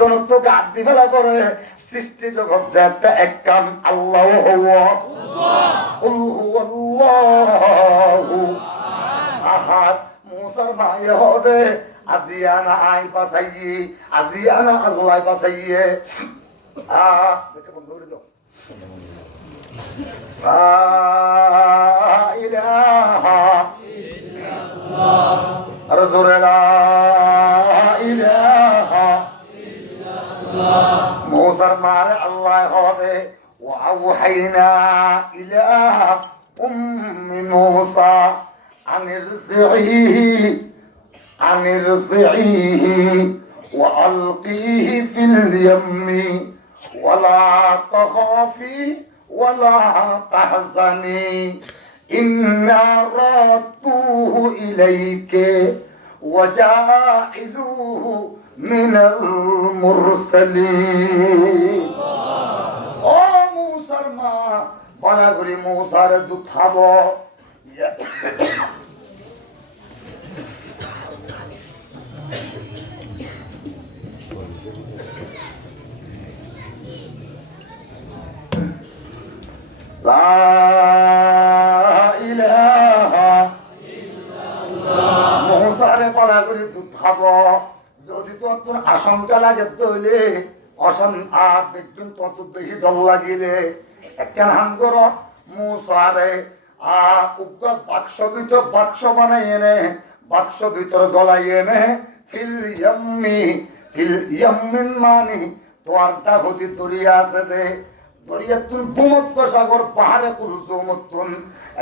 একজন তো গাছ দি ফেলা করে সৃষ্টি জগৎ যে একটা এক কান আল্লাহ আহাদ মুসার মায়ে হবে আজিয়ানা আই বাসাইয়ে আজিয়ানা আল্লাহ বাসাইয়ে দেখে বন্ধ করে দাও ইলাহা ইল্লাল্লাহ আর জোরে লা ইলাহা ইল্লাল্লাহ মুসার মারে আল্লাহ হবে وأوحينا إلى أم موسى أن ارضعيه وألقيه في اليم ولا تخافي ولا تحزني إنا رادوه إليك وجاعلوه من المرسلين বলা করি মৌসার দুধ খাব মৌসারে বলা করি দুধ খাব যদি তোর আশঙ্কা লাগে তৈলে তত বেশি দল লাগিলে একখান হান কর মুসারে বাক্স ভিতর বাক্স বানাই এনে বাক্স ভিতর গলাই এনে ফিল ইয়াম্মিন মানি তোমার দাগতি দরিয়া আছে দে দরিয়া তুন ভূমধ্য সাগর পাহাড়ে কুলসুমতুন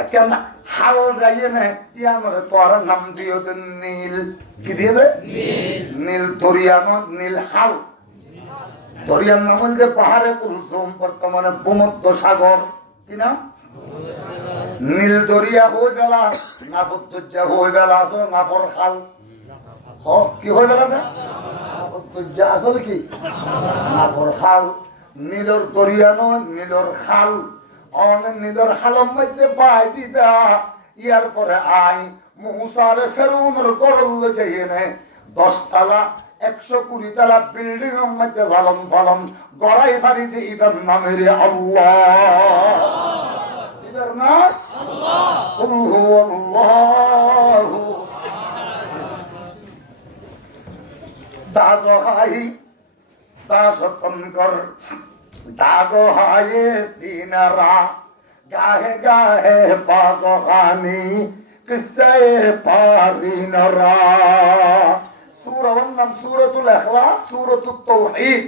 একখান হাল যাই এনে ইয়ামরে তোমার নাম দিও দেন নীল কি দিয়ে দে নীল দরিয়া নীল হাল দরিয়ার নাম হচ্ছে পাহাড়ে কুলসুম বর্তমানে ভূমধ্য সাগর কিনা নীল দরিয়া হয়ে গেল নাফর দরিয়া হয়ে গেল আসলে নাফর খাল কি হয়ে গেল নাফর দরিয়া আসলে কি নাফর খাল নীলর দরিয়া নয় নীলর খাল অনেক নীলর খালের মধ্যে বাই দিবা ইয়ার পরে আই মুসারে ফেরুনের গরল যাইয়ে নে 10 তালা 120 তালা বিল্ডিং এর মধ্যে ভালম ভালম গড়াই ফাড়ি দিয়ে ইবার নামের আল্লাহ ইবার নাম আল্লাহ দাগো হাই দাসতঙ্কর দাগো হায়ে সিনারা গাহে গাহে পাগহানি কিসে পারিনরা সূরার নাম সূরাতুল ইখলাস সূরাতুত তাওহীদ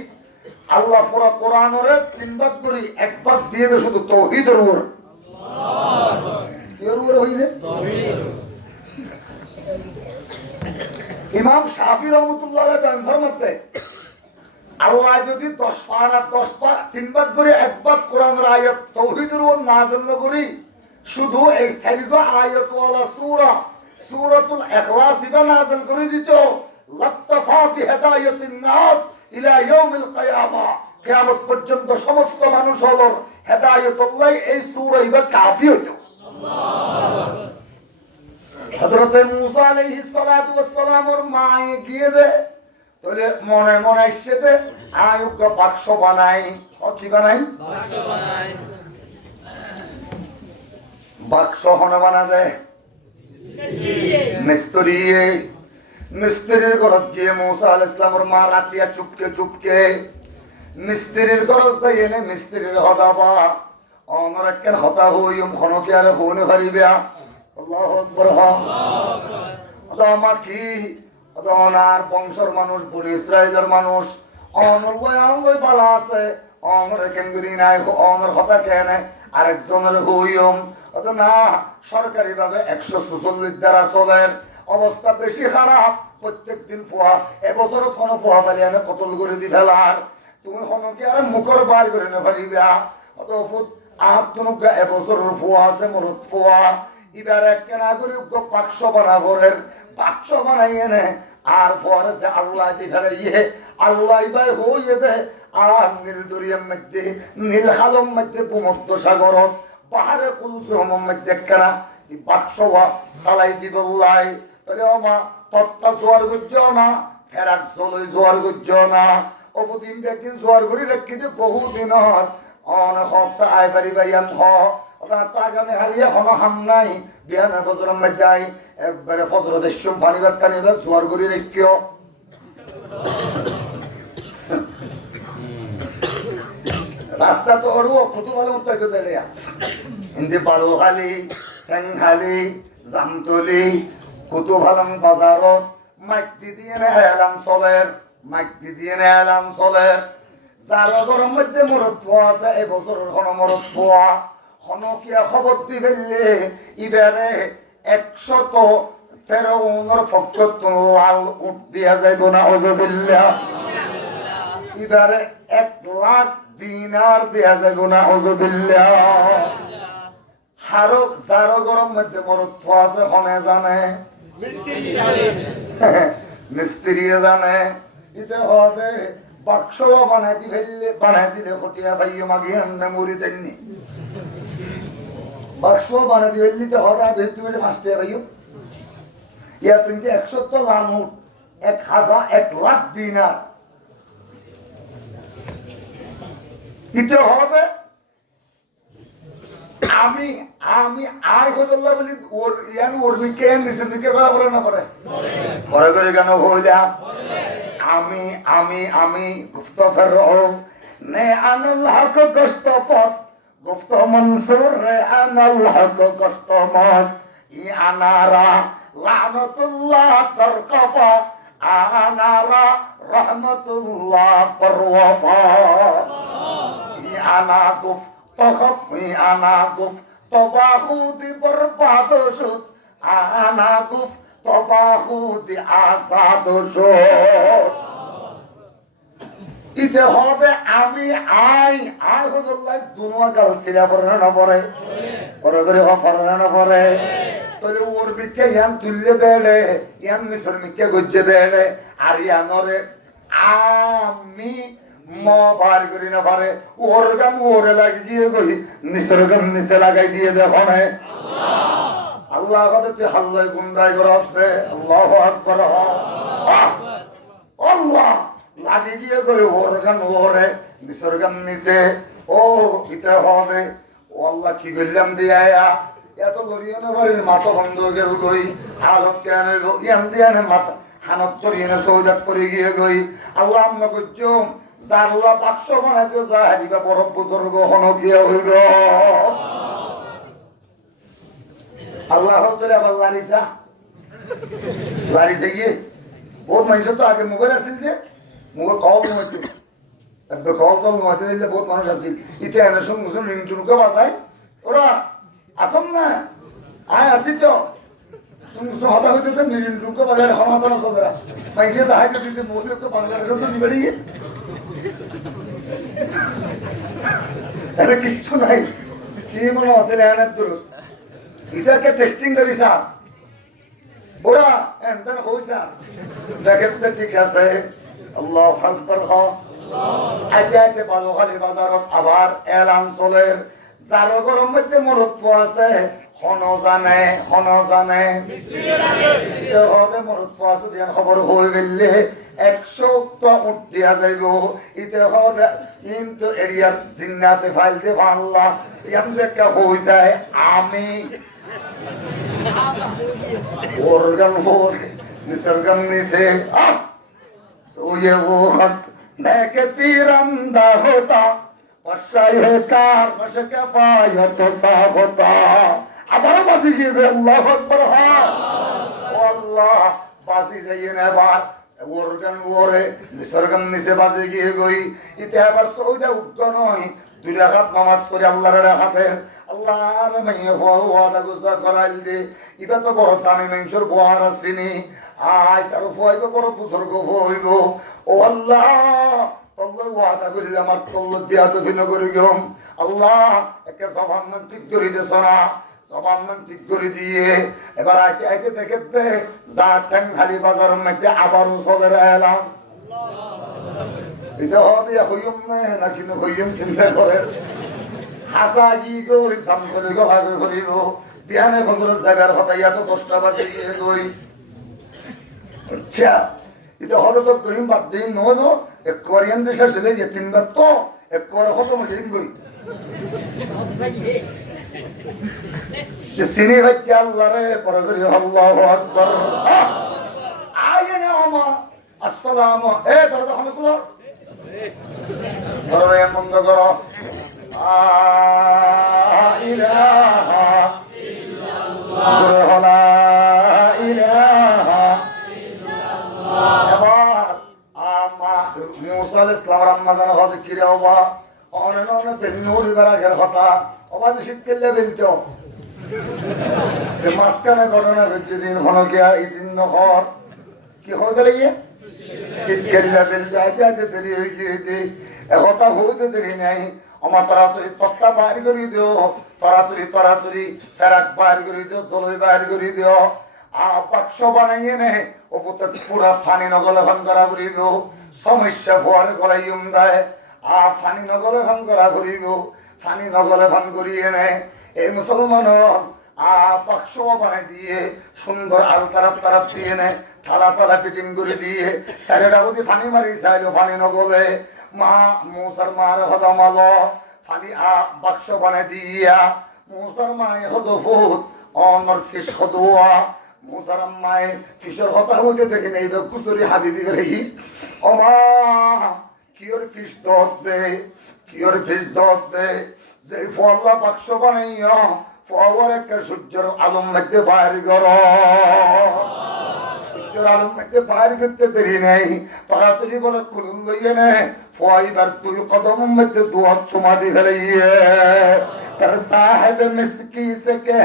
আল্লাহ পুরো কোরআনের 3 ভাগ করে এক ভাগ দিয়ে দেয় শুধু তাওহীদের উপর আল্লাহ এর উপর হইছে তাওহীদ ইমাম শাফি রাহমাতুল্লাহ আলাইহি ফরমাতে আল্লাহ যদি 10 পারা 10 পা 3 ভাগ করে এক ভাগ কোরআনের আয়াত তাওহীদের উপর নাযিল করি শুধু এই সাইডা আয়াত ওয়ালা সূরা সূরাতুল ইখলাস ইবা নাযিল করে দিত লাত্তাফা বিহিদায়াতিন নাস ইলা ইয়াউমিল কিয়ামা কিয়ামত পর্যন্ত সমস্ত মানুষ হলো হেদায়েতুল্লাহ এই সূরা ইবা কাফি হতো আল্লাহু হযরত মুসা আলাইহিস সালাতু ওয়াস সালামের মায়ে গিয়ে দে তাহলে মনে মনে এসেতে আয়োগ্য বাক্স বানাই কি বানাই বাক্স হনে বানাবে মিস্ত্রির ঘরত গিয়ে মুসা আলাইহিস সালামের মা রাতিয়া চুপকে চুপকে মিস্ত্রির ঘরত যাই এনে মিস্ত্রির হদাবা অনর একখান হতা হইম খনকে আর হনে পারিবে আল্লাহু আকবার আল্লাহ কি ওনার বংশের মানুষ বনি ইসরায়েলের মানুষ অনলয় ভালো আছে অনর কেন্দ্রী নাই অনর হতা কেন আরেকজনের হইম না সরকারি ভাবে 146 দ্বারা চলেন অবস্থা বেশি খারাপ প্রত্যেক দিন ফোয়া এবছর কোনো ফোয়া পালি এনে কতল করে দি ফেলার তুমি হনকে আর মুখর বার করে নে পারিবা অত আহতনুকা এবছরের ফোয়া আছে মরত ফোয়া এবার একখানা করে বাক্স বানাবরের বাক্স বানাই এনে আর পরে যে আল্লাহ দি ফেলে ইয়ে আল্লাহ ভাই হইয়ে দে আর নীল দরিয়ার মধ্যে নীল খালম মধ্যে ভূমধ্য সাগরত পাহাড়ে কুলসুমের মধ্যে একখানা বাক্স চালাই দিব লাই তাহলে আমা তত্তা জোয়ার গুজ্জ না ফেরাক চলে জোয়ার গুজ্জ না ও অবদিন ব্যক্তি জোয়ার ঘুরি রেখিতে বহুদিনৰ অনেক সপ্তাহ আই পারি বাইয়ান হ তাগানে হারিয়ে কোনো হাম নাই বিয়ান ফজর যাই একবারে ফজর দেশম পানিবার কানিবার জোয়ার ঘুরি রেখিও রাস্তা তো ওরও কত ভালো মতো দেয়া হিন্দি বালুখালি ঠেংখালি জামতলি কত ভালো বাজারত মাইক দিয়ে এলাম চলের মাইক দিয়ে এলাম চলের যার গরম মধ্যে মরত পোয়া আছে এবছরের কোনো মরত পোয়া হনকিয়া খবর দি ফেললে ইবারে 113 ফকত লাল উঠ দিয়া যাইব না ওজবিল্লাহ ইবারে 1,00,000 দিনার দিয়া যাইব না ওজবিল্লাহ হারক যার গরম মধ্যে মরত পোয়া আছে হনে জানে মিস্ত্রি জানে ইতে হবে বাক্স বানাই দিলে খটিয়া ভাইও মাগি এমনি মুড়ি দেননি বাক্স বানাই দিয়ে ফেললি তো হঠাৎ তুমি মাসতে ভাইও ইয়া তুমি 100 লাখ 1,000 দিনার ইতে হবে আমি আমি আয় হল্লা বলি ওর ইয়ান ওর মিকে নিচে মিকে কথা বলে না করে পরে করে কেন হইলা আমি গুফত ফেরো নে আনাল্লাহ কো কষ্ট পস গুফত মনসুর রে আনাল্লাহ কো কষ্ট মস ই আনারা লানাতুল্লাহ তারকাফা আনারা রহমাতুল্লাহ পরওয়াফা ই আনা গুফ তখমি আনা গুফ তবাহুদি বরবাদ শুদ আনা গুফ তবাহুদি আসাদ শুদ ইতে হবে আমি আই হদুল্লাহ দুনুয়া গাল সিরা পড়ে না পড়ে পরে করে পড়ে না পড়ে তাহলে ওর দিকে ইয়ান তুললে দেড়ে ইয়ান নিসর মিকে গজ্জে দেড়ে আর ইয়ানরে আমি বার করি না পারে ওর গান ওরে লাগিয়ে দিয়ে গই নিচের গান নিচে লাগাই দিয়ে দেখো না আল্লাহ কথা তুই হাল্লাই গুন্ডাই করে আসবে আল্লাহ আকবার আল্লাহ লাগিয়ে দিয়ে গই ওর গান ওরে নিচের গান নিচে ও এটা হবে ও আল্লাহ কি করলাম দিয়া এত লড়িয়ে না পারি মাথা বন্ধ গেল গই হালত কেন ইয়াম দিয়া মাথা হানত করিয়ে না সৌজাত করে গিয়ে গই আল্লাহ আমরা করছো জারলা 500 বানাইতে যা হারিবা বড় বুজুর্গ হনকিয়া হইল আল্লাহ হতরে আবার লারিসা গিয়ে বহুত মানুষ তো আগে মোবাইল আসিল যে মোবাইল কল নমাইতে একবার কল নমাইতে দিলে বহুত মানুষ আসিল ইতে এনে সঙ্গে সঙ্গে রিংটুনকে বাসায় ওরা আসম না আয় আসি তো হতা হইতে তো রিংটুনকে বাজারে হন হতা না চলরা মানুষের দাহাইতে দিতে মোবাইল তো বাংলাদেশে তো দিবে গিয়ে কিচ্ছু নাই কি মনে আছে এটাকে টেস্টিং করিস ওরা এমন হইসা দেখে তো ঠিক আছে আল্লাহু আকবার আইতে ভালো খালি বাজারত আবার এলাম চলের যার গরম মধ্যে মরত আছে হন জানে মরত আছে দিয়া খবর হয়ে গেলে 100 উঠ দিয়া যাইব ইতে হবে কিন্তু এরিয়ার জিন্নাতে ফাইলতে ভাল্লা ইয়াম দেখা হয়ে যায় আমি ওরগান হোর নিসর্গম নিসে सोये वो हंस मैं के तीरंदा होता पश्चाए कार मशके पाया तो साफ होता আবারও বাজি গিয়ে আল্লাহু আকবার আল্লাহ বাজি যাইয়ে না বার ওরগান ওরে নিসর্গম নিসে বাজি গিয়ে গই ইতে আবার সৌদা উঠতো নয় 2 রাকাত নামাজ পড়ে আল্লাহর রাখাতে আল্লাহর মাইয়ে ওয়াদা গুজা করাইল দে ইবা তো বড় দামি মানুষের বহার আসেনি আয় তার হইব বড় বুজুর্গ হইব ও আল্লাহ তোমরা ওয়াদা করিলে আমার কল্ল দিয়া তো ভিন্ন করি গম আল্লাহ একে জবান ঠিক করে দিছ না জবান ঠিক করে দিয়ে এবার আইতে আইতে দেখতে যা ঠ্যাং খালি বাজার মধ্যে আবারও চলে এলাম এটা হবে হইম না নাকি হইম চিন্তা করে হাসা কি গই সামনে গলা করিব বিহানে ফজরের জায়গার কথা ইয়া তো 10টা বাজে গিয়ে গই আচ্ছা এটা হলো তো তুই বাদ দিন নহলো একবার এম দেশে ছেলে যে তিনবার তো একবার হতো মজরিম বই সিনি হচ্ছে আল্লাহ রে পরে করি আল্লাহু আকবার আয় না আমা আসসালামু এ তোরা তখন কুলো তোরা এম বন্ধ করো ইলাহা ইল্লাল্লাহ লা ইলাহা ইল্লাল্লাহ আমা মুসা আলাইহিস সালাম রমজান হজ কিরে ওবা অনে ননে বেনুর বেরাগের কথা ওবা শীত কেলে বেলতো মাঝখানে ঘটনা ঘটছে দিন হনকিয়া এই দিন নহর কি হয়ে গেল ইয়ে শীত কেলে বেল যাইতে যাইতে দেরি হয়ে গিয়েছে একথা হইতে দেরি নাই আমার তাড়াতাড়ি তক্তা বাইর করে দিও তাড়াতাড়ি ফেরাক বাইর করে দিও চলই বাইর করে দিও বাক্স বানাইয়ে নে ওপর পুরা ফানি নগলে ভান করা করিব সমস্যা ভোয়ার গলাই দেয় ফানি নগলে ভান করা করিব ফানি নগলে ভান করিয়ে নে এই মুসলমান বাক্স বানাই দিয়ে সুন্দর আল তারাপ দিয়ে নে থালা ফিটিং করে দিয়ে স্যারেরা যদি ফানি মারি চাইল ফানি নগলে মা মুসার মার হদমালো ফানি বাক্স বানাই দিয়া মুসার মায় হদফুত অনর ফিস হদুয়া মুসার মায় ফিসের হতা হতে দেখে নেই তো কুচুরি হাতি দিবে রেখি অমা কিওর ফিস দত দে যে ফল্লা বাক্স বানাইয়া ফওয়ার একটা সূর্যের আলম মধ্যে বাইর কর সূর্যের আলম মধ্যে বাইর করতে দেরি নেই তাড়াতাড়ি বলে খুলুন লইয়ে নে ফয়বার তুই কদম মধ্যে দুয়ার চুমা দি ফেলাইয়ে তার সাহেব মিসকি সে কে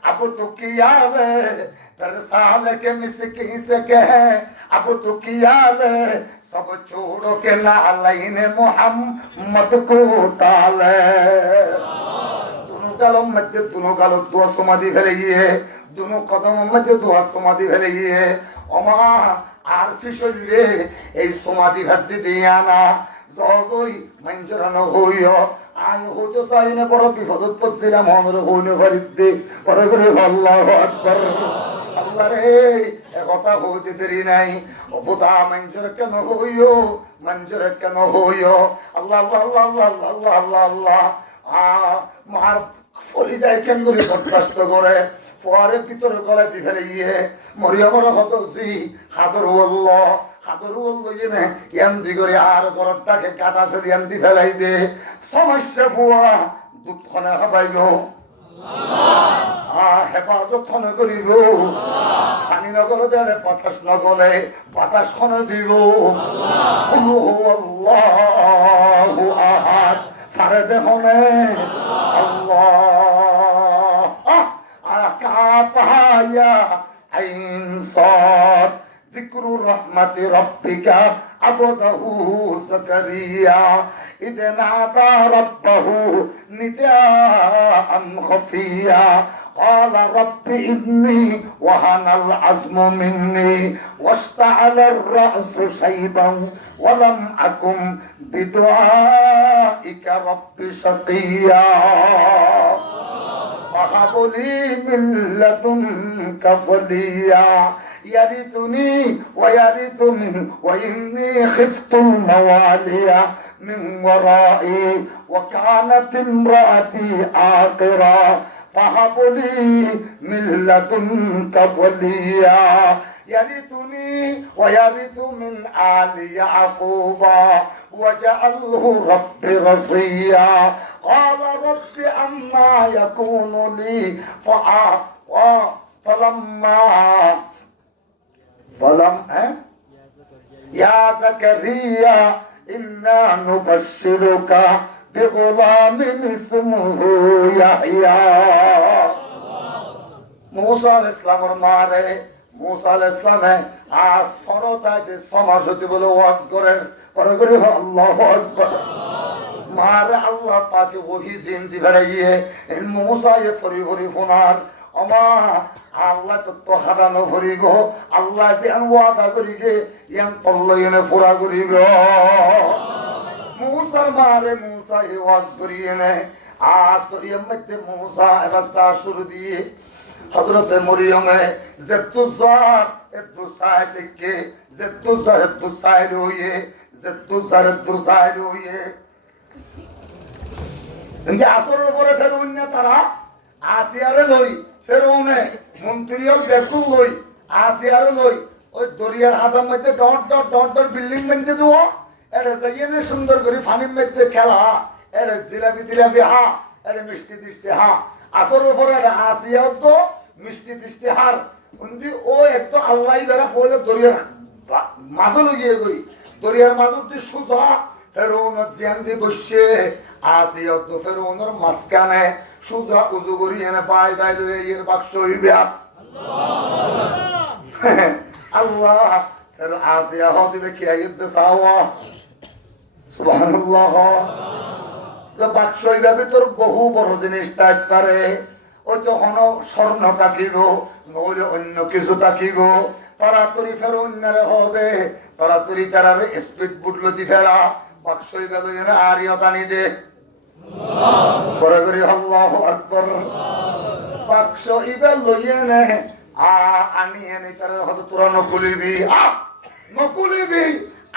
अब तो किया ले फिर साल के मिसकी से कहे अब तो किया ले सब छोड़ो के लाइन मोहम्मद को टाले दोनों गालों मध्य दोनों गालों दुआ समाधि फैलिए दोनों कदमों मध्य दुआ समाधि फैलिए ओमा आरफी शल्ले ए समाधि भज्जी दिया ना জগই মঞ্জরান হইও আয় হতো চাইনে বড় বিপদত পড়ছিলাম মনের হইনে বাড়িতে পরে করে আল্লাহু আকবার আল্লাহ রে একথা হইতে দেরি নাই অবদা মঞ্জর কেন হইও আল্লাহ আল্লাহ আল্লাহ আল্লাহ আল্লাহ আল্লাহ মার ফলি যায় কেন করে কষ্ট করে পরে ভিতরে গলায় দি ফেলে গিয়ে মরিয়ামর হতছি হাদর আল্লাহ এমদি করে আর গরমটাকে কাটাছে এমদি ফেলাই দে সমস্যা বুয়া দুধনে হবাইব হেফাজত খনে করিব পানি নগলে দেলে বাতাস নগলে বাতাস খনে দিব আল্লাহু আহাদ সারে দেখনে আল্লাহ কাপায়া আইন সাদ ذكر رحمة ربك عبده زكريا إذ نادى ربه نداء خفيا قال رب إني وهن العظم مني واشتعل الرأس شيبا ولم أكن بدعائك رب شقيا وهب لي من لدنك وليا يرثني ويرث من وإني خفت الموالي من ورائي وكانت امرأتي عاقرا فهب لي من لدنك وليا يرثني ويرث من آل يعقوب وجعله رب رضيا قال رب أما يكون لي يا زكريا إنا نبشرك بغلام اسمه يحيى موسى الإسلام মারে موسى الإسلام আজ সরতাতে সমাজতি বলে ওয়াজ করেন পরে করে আল্লাহু আকবার মারে আল্লাহ পাকে ওহি জিন্দি বেড়াইয়ে موسى ফরি ফরি ফোনার আমা আল্লাহ তো হারানো করিব আল্লাহ যে ওয়াদা করিবে ইয়ান তল্লয়নে পুরা করিব মুসার মারে মুসা এই ওয়াজ করিয়ে নে আর তোরিয়ার মধ্যে মুসা রাস্তা শুরু দিয়ে হযরতে মরিয়মে যেতু জাত একটু সাইডকে জেত্তু জারেত্তু সাইরুয়ে জেত্তু জারেত্তু সাইরুয়ে যে আসরের পরে ফেরুন না তারা আসিয়ারে লই ফেরুনে মন্ত্রীর বেকুল লই আসিয়ারে লই ওই দরিয়ার হাসার মধ্যে dot dot dot dot building বানিয়ে দেবো এটা জায়গায় সুন্দর করে ফানির মধ্যে খেলা এটা জিলাপি তিলাপি হা এটা মিষ্টি তিষ্টি হা আসরের পরে এটা আসিয়াও তো মিষ্টি তিষ্টি হার কিন্তু ও একটু আল্লাহ দ্বারা ফলে দরিয়ার মাঝে লগিয়ে গই দরিয়ার মাঝে সোজা ফেরুন জিয়ান দিয়ে বসে আসিয়াও তো ফেরুনের মাঝখানে সোজা উজু করি এনে পাই পাই এর বাক্স হইবে আল্লাহ ফের আসিয়া হদিবে কি আইতে চাওয়া সুবহানাল্লাহ বাক্স হইবে তোর বহু বড় জিনিস থাকতে পারে ওই যখন স্বর্ণ থাকিব নহলে অন্য কিছু থাকিব তাড়াতাড়ি ফেরুন্নারে হদে তাড়াতাড়ি তারারে স্পিড বুটলো দি ফেরা বাক্স হইবে লই না আর ইয়তানি দে করে করে আল্লাহু আকবার বাক্স ইবে লইয়ে নে আমি এনে তার হয়তো তোরা নকুলিবি নকুলিবি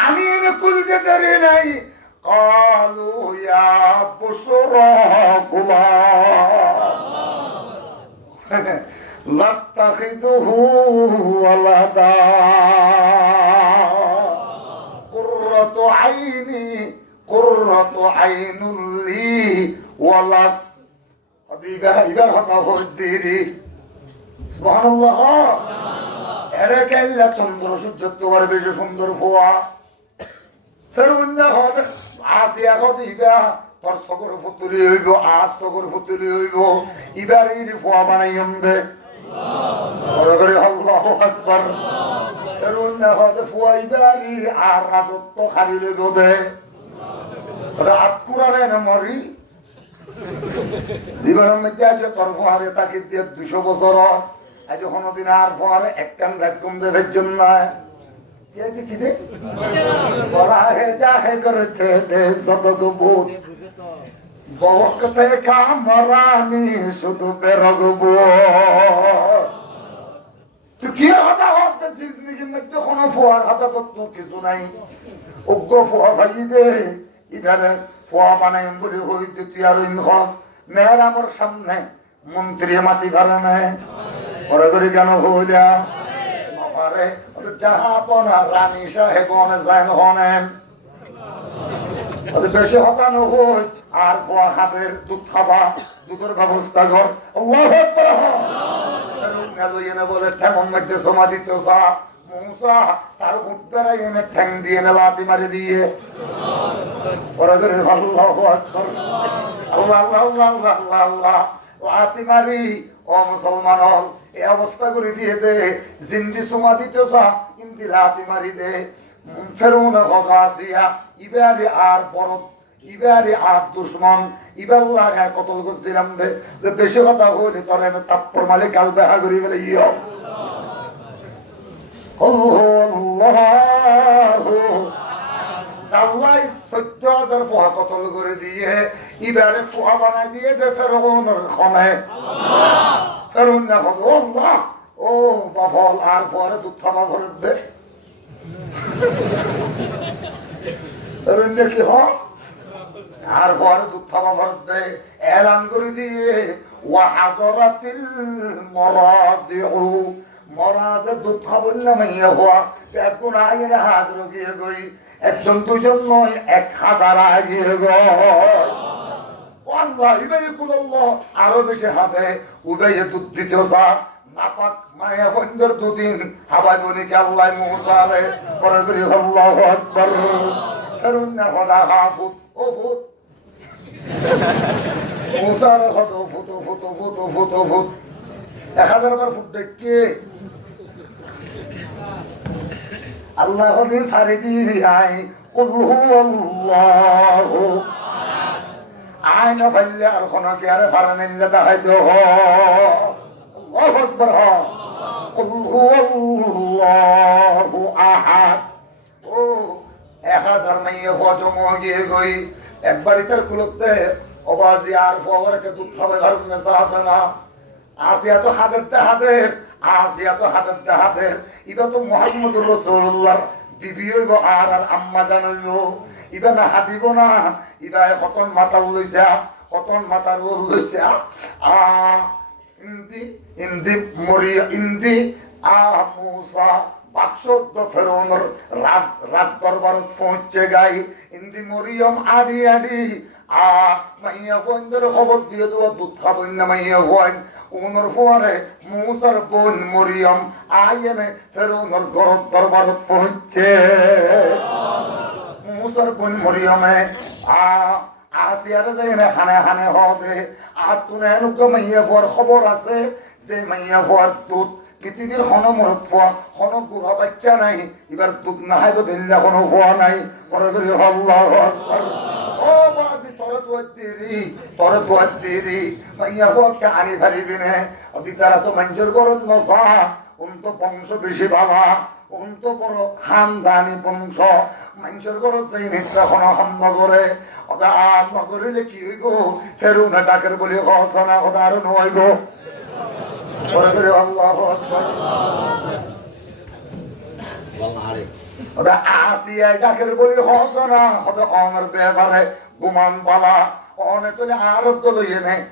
আমি এনে কুলতে দেরি নাই কালু ইয়া বুশরা কুমা লাত্তাখিদুহু ওয়ালাদা কুররাতু আইনি কুররাতু আইনুল লি ওয়ালাদ হাবিবা ইবার হতা হদ্দিরি সুবহানাল্লাহ এরে কেল্লা চন্দ্র সূর্য তোমার বেশি সুন্দর ফোয়া ফেরুন না হবে আসিয়া দিবা তোর সকর ফুতুলি হইব আজ সকর ফুতুলি হইব ইবার এই ফোয়া বানাইম দে করে আল্লাহু আকবার ফেরুন না হবে ফোয়া ইবারি আর রাজত্ব খালি লইব দে ওটা আতকুরারে না মরি জীবনের মধ্যে আজ তোর ফোয়ারে তাকে দিয়ে 200 বছর আজ কোনদিন আর ফোয়ারে একটান রাখুন দেবের জন্য কি দে বলা হে যাহে করেছে দে সদক বুত বকতে কামরানি শুধু বেরগব তুই কি হতা হতে জিন্দগির মধ্যে কোনো ফোয়ার হতা তো কিছু নাই অজ্ঞ ফোয়া ভাই দে ইধারে ফোয়া বানাই বলে হইতে তুই আর ইনহস মেয়ের আমার সামনে মন্ত্রী মাটি ভালো নেই পরে করে কেন হইলা আরে জাহাপনা রানী সাহেব অনে যায় হনেন বেশি হতানো হই আর ফোয়া হাতের দুধ খাবা দুধের ব্যবস্থা কর বলে ঠেমন মধ্যে সমা দিতে চা মৌসা তার উঠবে এনে ঠ্যাং দিয়ে না লাতি মারি দিয়ে পরে করে লাতি মারি ও মুসলমান হল এই অবস্থা করে দিয়ে দে জিন্দি সুমা দিতে চা ইন্দি লাতি মারি দে ফেরুন আসিয়া ইবারে আর বড় ইবারে আর দুশ্মন ইবাল্লাহ কতল গোছ দিলাম দে বেশি কথা হইলে তোর এনে তাপ্পর মালিক গাল বেহা করি বলে ইয় আল্লাহ 14,000 ফোয়া কতল করে দিয়ে ইবারে ফোয়া বানাই দিয়ে দে ফেরুনের ক্ষমে ফেরুন না হবো আল্লাহ ও বাফল আর ফোয়ারে দুধ থামা ভরে দে ফেরুন কি হয় আর পরে দুধ থামা ভরে দে এলান করে দিয়ে ওয়াহাজরাতিল মরাদিউ মরাজে দুধ খাবেন না মাইয়া হওয়া এখন আগে হাজার গিয়ে গই একজন দুজন নয় 1000 আগিয়ে আরো বেশি হাতে উবে দুধ দিতে নাপাক মায়া ফন্দর দুদিন হাবাই বনিকে আল্লাহ মুসারে পরে করি আল্লাহু আকবার করুন না খোদা হাফুত ও ফুত মুসারে কত ফুত ফুত ফুত ফুত ফুত 1000 বার ফুট দেখে আল্লাহ দিন ফারিদি আই কুল হুয়াল্লাহু আইনা ভাইলে আর কোন কি আরে ফারানিল্লা দেখাইতো আল্লাহু আকবার কুল হুয়াল্লাহু আহাদ ও 1000 মাইয়ে ফটো মগিয়ে গই একবারই তার কুলতে ওবাজি আর ফওয়ারকে দুধ খাবে ঘর না সাহাসনা আসিয়া তো হাতের আসিয়া তো হাতের ইবা তো মুহাম্মদুর রাসূলুল্লাহর বিবি হইব আর আম্মা জানইব ইবা না হাদিব না ইবা কতন মাথা লইছা কতন মাথা রোল লইছা ইন্দি মুসা বাক্সদ্দ ফেরৌনর রাজ দরবারত পৌঁছে গাই ইন্দি মরিয়ম আডি মাইয়া ফোনদের খবর দিয়ে দেওয়া দুধ খাবেন না মাইয়া ফোন ওনর ফোয়ারে মুসার বোন মরিয়ম আইনে ফেরৌনর গরত দরবারত পৌঁছে মুসার বোন মরিয়মে আসিয়ারে যাই না খানে হবে আর তুমি এনুকে মাইয়া ফোয়ার খবর আছে যে মাইয়া ফোয়ার দুধ পৃথিবীর হন মরত ফোয়া হন গুড়া বাচ্চা নাই এবার দুধ না হয় তো দিল্লা কোনো ফোয়া নাই পরে করি আল্লাহু আকবার ও বাসি তোরে তো দেরি মাইয়া ফোয়াকে আনি পারিবি না অতি তারা তো মানুষের গরজ নসা তো বংশ বেশি বাবা তো বড় খানদানি বংশ মানুষের গরজ সেই নিশ্চয় কোনো হম্ব করে ওটা আর নগরিলে কি হইব ফেরু না ডাকের বলি হসনা ওটা আরো নইব আসিয়া ডাকের বলি হসনা ওটা অমর ব্যাপারে গুমান পালা অনেক আর লইয়ে নেয়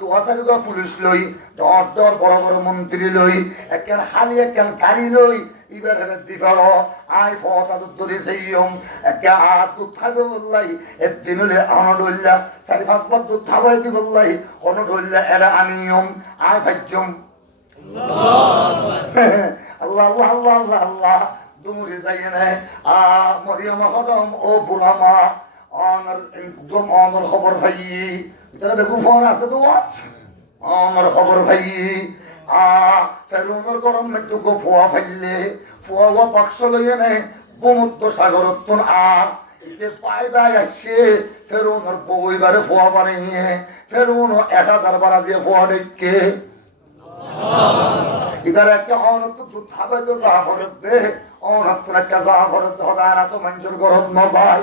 2000 পুলিশ লই ডর বড় বড় মন্ত্রী লই একখান হালি একখান গাড়ি লই এবার দিবার আই ফটা ধরে সেইম একে আর দুধ খাবে বললাই একদিন হলে অনডল্লা 4-5 দুধ খাবাই দি বললাই অনডল্লা এরা আনিয়ম আই ভাজ্যম আল্লাহ আল্লাহ আল্লাহ আল্লাহ আল্লাহ দুমুরি যাই না মরিয়ম কদম ও বুড়ামা অনর একদম অনর খবর ভাই এটা বেগুন ফোন আছে তো অনর খবর ভাই ফেরুনের গরম মৃত্যু গো ফোয়া ফাইলে ফোয়া বাক্স লইয়ে নেয় ভূমধ্য সাগরত আর এতে পাই আসছে ফেরুনের বইবারে ফোয়া বানিয়ে ফেরুন 1000 বার দিয়ে ফোয়া ডেকে এবার একটা অনত দুধ খাবে তো যা ফরত দে অনত একটা যা ফরত হদা না তো মানুষের গরত নবাই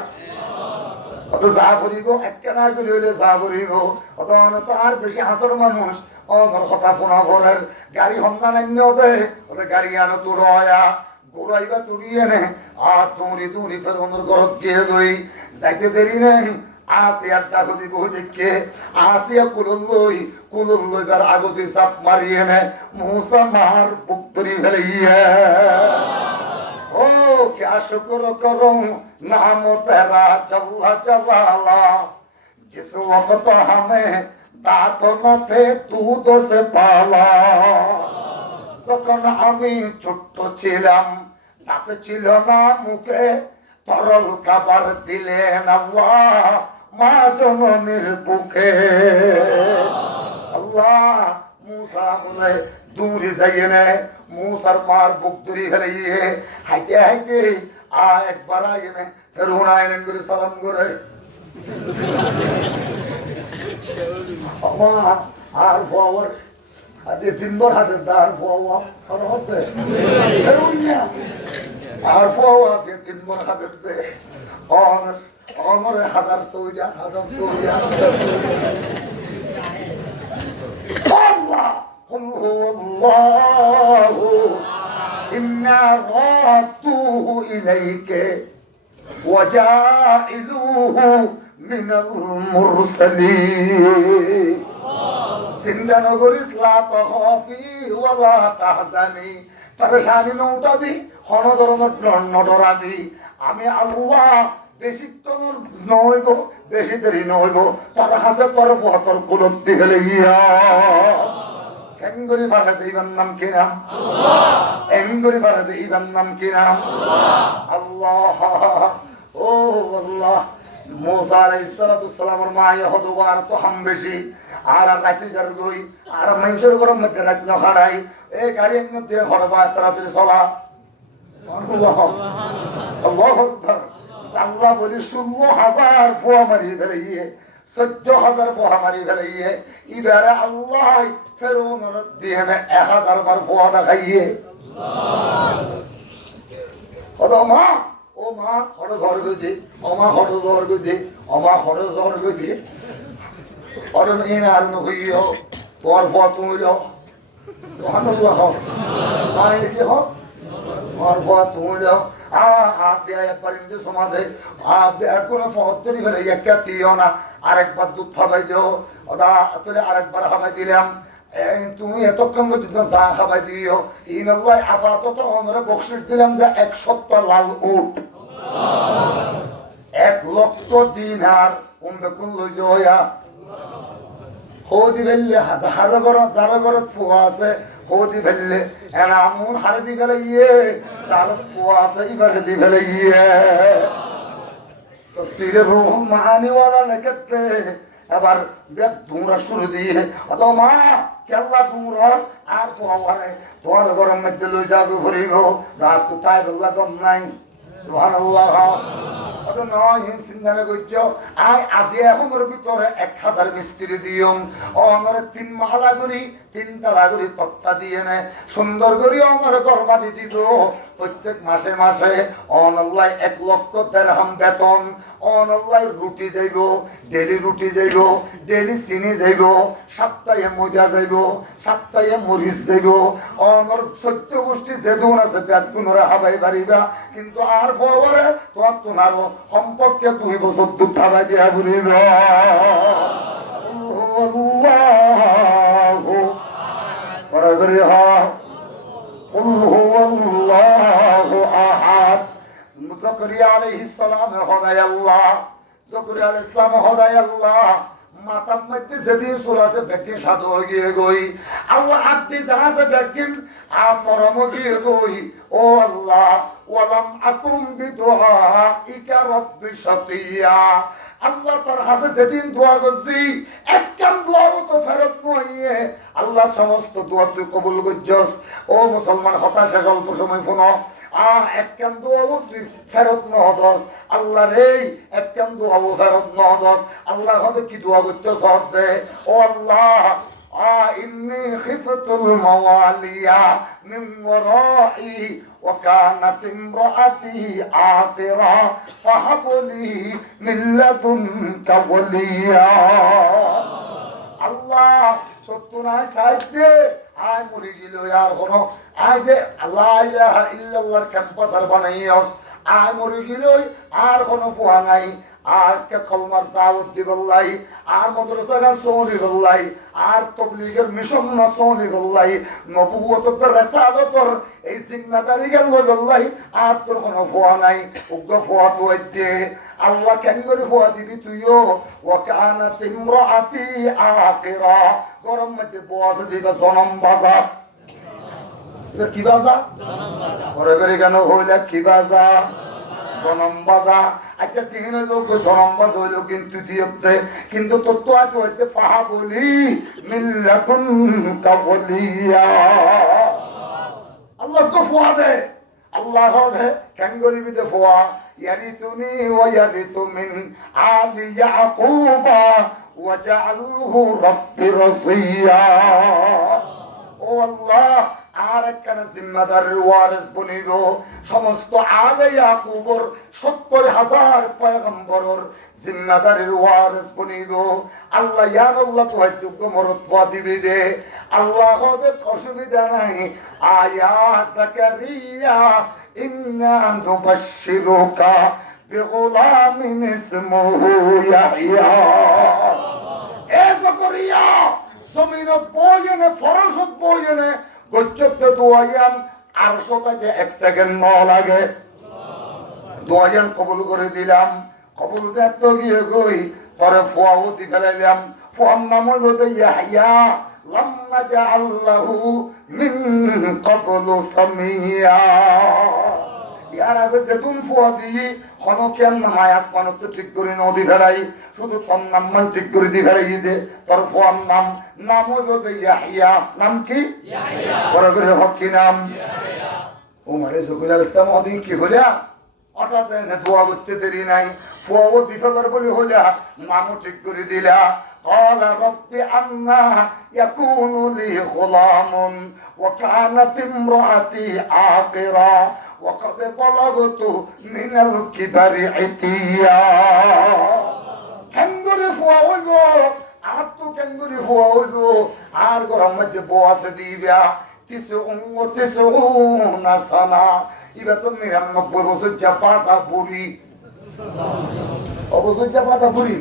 অত যা করিব একটা না করি হইলে যা করিব অত অনত আর বেশি হাসর মানুষ অনর কথা ফোনা ভরের গাড়ি সন্ধান আনিও দে ওদের গাড়ি আনো তুড়য়া গোড়াইবা তুড়িয়ে নে আর তুড়ি ফের অনর ঘরত গিয়ে দই যাইতে দেরি নেই আসিয়ার ডাকো দিব দেখে আসিয়া কুলুল লইবার আগতে চাপ মারিয়ে নে মুসা মার বুক ধরি ফেলিয়ে ও क्या शुक्र करूं नाम तेरा जल्ला जलाला जिस वक्त हमें दांत न थे दूध से पाला যখন আমি ছোট্ট ছিলাম দাঁত ছিল না মুখে তরল খাবার দিলেন আল্লাহ মা জননীর বুকে আল্লাহ মুসা বলে দূরে যাইয়ে নে মুসার মার বুক ধরে ফেলিয়ে হাইতে হাইতে একবার আইনে ফেরুন আইলেন করে সালাম করে আর ফোয়ার আজকে 3 বার হাতের দার ফোয়া হতে আর ফোয়া আছে 3 বার হাতের দে অনর 1000 সৌজা আল্লাহ قل هو الله إنا رادوه إليك وجاعلوه من المرسلين जिंदा नगरिस ला तखफी ওয়ালা তাহজানি পরেশানি ন উঠাবি কোন ধরনের নডরাবি আমি আল্লাহ বেশি তোর নইব বেশি দেরি নইব তার হাতে তোর বহতর কুলত দিলে ইয়া এঙ্গরি ভাড়া দেইবার নাম কি নাম আল্লাহ এঙ্গরি ভাড়া দেইবার নাম কি নাম আল্লাহ ও আল্লাহ মুসা আলাইহিস সালামের মায়ে হদবার তো হাম বেশি আর রাতে যার গই আর মানুষের গরম মধ্যে রাত না খাড়াই এই গাড়ির মধ্যে হড়বা তাড়াতাড়ি চলা আল্লাহু আকবার আল্লাহ বলি 16000 ফোয়া মারি ফেলিয়ে 14000 ফোয়া মারি ফেলিয়ে এবারে আল্লাহ ফেরৌনের দিয়ে 1000 বার ফোয়াটা খাইয়ে মা ও মা হঠাৎ ঝড় গেছে অমা হঠাৎ ঝড় গেছে অমা হঠাৎ ঝড় গেছে অরণ ইন আর নইও তোর ফতুইল সুবহানাল্লাহ মানে কি হোক মরফা তুমি যাও আসিয়া একবার ইন্দু সমাধে কোনো ফহত্তরি ফেলে একটা দিও না আরেকবার দুধ খাবাই দিও ওটা তুলে আরেকবার খাবাই দিলাম তুমি এতক্ষণ পর্যন্ত চা খাবাই দিও ইনাল্লাহ আপাতত আমরা বকশিস দিলাম যে 100 লাল উট 1,00,000 দিনার কোন লই যাওয়া হৌদি ফেললে হাজার ঘরত ফুয়া আছে হৌদি ফেললে এমন হারে দি ফেলে গিয়ে যার ফুয়া আছে ইবারে দি ফেলে গিয়ে তফসিরে রুহুল মাআনি ওয়ালা লেখতে এবার বেদ ধুমরা শুরু দিয়ে অত মা কেল্লা ধুমরা আর ফুয়ারে তোমার গরম মধ্যে লই যাবে ভরিব রাত তো তাই বললা কম নাই সুবহানাল্লাহ অত নয় চিন্তা করছ আর আজি এখনের ভিতরে 1,000 মিস্ত্রি দিয়ম ও আমার 3 মালা করি 3 তালা করি তক্তা দিয়ে নে সুন্দর করি আমার গর্বাদি দিব প্রত্যেক মাসে মাসে অনল্লাই 1,00,000 দিরহাম বেতন অনল্লাই রুটি যাইব ডেলি রুটি যাইব ডেলি চিনি যাইব সপ্তাহে মজা যাইব সপ্তাহে মরিচ যাইব অনর 14 গোষ্ঠী যেদুন আছে পেট গুণরা হাবাই পারিবা কিন্তু আর পরে তোমার সম্পর্কে 2 বছর দুধ খাবাই দিয়া বলিব পরে করি قل هو الله أحد زكريا عليه السلام هداي الله زكريا عليه السلام هداي الله মাতার মধ্যে যেদিন চুলাছে ব্যাকিং সাধু গিয়ে গই আল্লাহ আপনি জানাছে ব্যাকিং আর মরম গিয়ে গই ও আল্লাহ ওয়ালাম আকুম বিদুআইকা রাব্বি শাকিয়া আল্লাহ তার হাতে যেদিন দোয়া করছি একদম দোয়াও তো ফেরত নইয়ে আল্লাহ সমস্ত দোয়া তুই কবুল করছস ও মুসলমান হতাশা অল্প সময় শোনো একদম দোয়াও তুই ফেরত নহদস আল্লাহ রে একদম দোয়াও ফেরত নহদস আল্লাহ হতে কি দোয়া করছস হতে ও আল্লাহ إني خفت المواليا من ورائي وكانت امرأتي عاقرا فهب لي من لدنك وليا الله تطنا সাইতে আয় মরে গেল আর হলো আয় যে লা ইলাহা ইল্লাল্লাহর ক্যাম্পাস আর বানাইয়াস আয় মরে গেল আর কোনো ফুয়া নাই আর কে কলমার দাওয়াত দিবল্লাই আর মাদ্রাসা গান সোনি বল্লাই আর তাবলীগের মিশন না সোনি বল্লাই নবুয়তের রিসালাতের এই জিম্মাদারি গেল বল্লাই আর তোর কোনো ফুয়া নাই উগ্র ফুয়া তো হইতে আল্লাহ কেন করে ফুয়া দিবি তুইও ওয়া কানাত ইমরাআতি আকিরা গরম মধ্যে বস দিবা জনম বাজা এটা কি বাজা ঘরে ঘরে কেন হইলা কি বাজা জনম বাজা আচ্ছা চিহ্ন যোগ্য সরম্বাস হইল কিন্তু দিয়তে কিন্তু তত্ত্ব আছে হইতে পাহা বলি মিল্লাতুন কাবলিয়া আল্লাহ তো ফোয়া দে আল্লাহ দে ক্যাঙ্গরি দে ফোয়া ইয়ারিতুনি ওয়া ইয়ারিতু মিন আলি ইয়াকুবা ওয়াজআলহু রাব্বি রাসিয়া ও আল্লাহ আর একখানা জিম্মাদার ওয়ারিস বনিব সমস্ত আলে ইয়াকুবর 70,000 পয়গম্বরর জিম্মাদারের ওয়ারিস বনিব আল্লাহ ইয়া আল্লাহ তো হয়তো মরত পা দিবি দে আল্লাহ ওদের অসুবিধা নাই আয়াত জাকারিয়া ইন্না নুবাশশিরুকা বিগুলামিন ইসমুহু ইয়াহইয়া এ জাকারিয়া জমিনত বইনে ফরজত বইনে গচ্চতে দোয়াইয়ান আর সবাইকে 1 সেকেন্ড ন লাগে দোয়াইয়ান কবুল করে দিলাম কবুল দেখতে গিয়ে গই পরে ফুয়াও দি ফেলাইলাম ফুয়ার নাম হইল ইয়াহইয়া লাম্মা জাআল্লাহু মিন ক্বাবলু সামিয়া ইয়ার আগে যেতুন ফুয়া দিই হনকেন নামায় আসমান তো ঠিক করে নদী ফেলাই শুধু তোর নাম মান ঠিক করে দি ফেলাই দে তোর ফুয়ার নাম হইল ইয়াহইয়া নাম কি ইয়াহইয়া পরে করে হক কি নাম ইয়াহইয়া ওমরে যকুল ইসলাম ওদিন কি হইলা হঠাৎ এনে দোয়া করতে দেরি নাই ফুয়াও দি ফেলার বলে হইলা নামও ঠিক করে দিলা قال رب أنا يكون لي غلام وكانت امرأتي عاقرا وقد بلغت من الكبر عتيا كنغري فوا ويغو عطو كنغري فوا ويغو আর গরম মধ্যে বউ আছে দিবা 99 সানা এবার তো 99 বছর যা পাঁচা বুড়ি অবশ্যই যা পাঁচা বুড়ি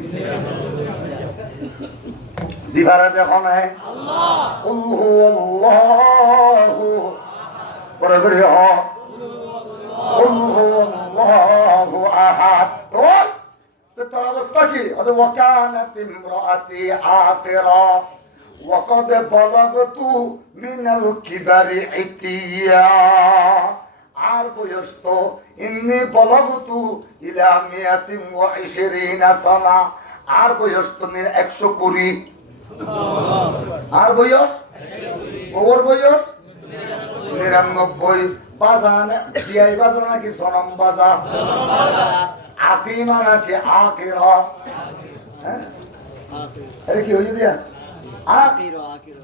দিবারে দেখো নাই আল্লাহু পরে করে আল্লাহু আহাদ তো তোর অবস্থা কি ওয়াকানাত ইমরাতি আখিরা وقد بلغت من الكبر عتيا আর বয়স তো ইন্নি বলগতু ইলা 120 সানা আর বয়স তো 120 আর বয়স ওর বয়স 99 বাজান বিয়াই বাজান নাকি সনম বাজা আকিমা নাকি আকিরা হ্যাঁ আরে কি হইছে দিয়া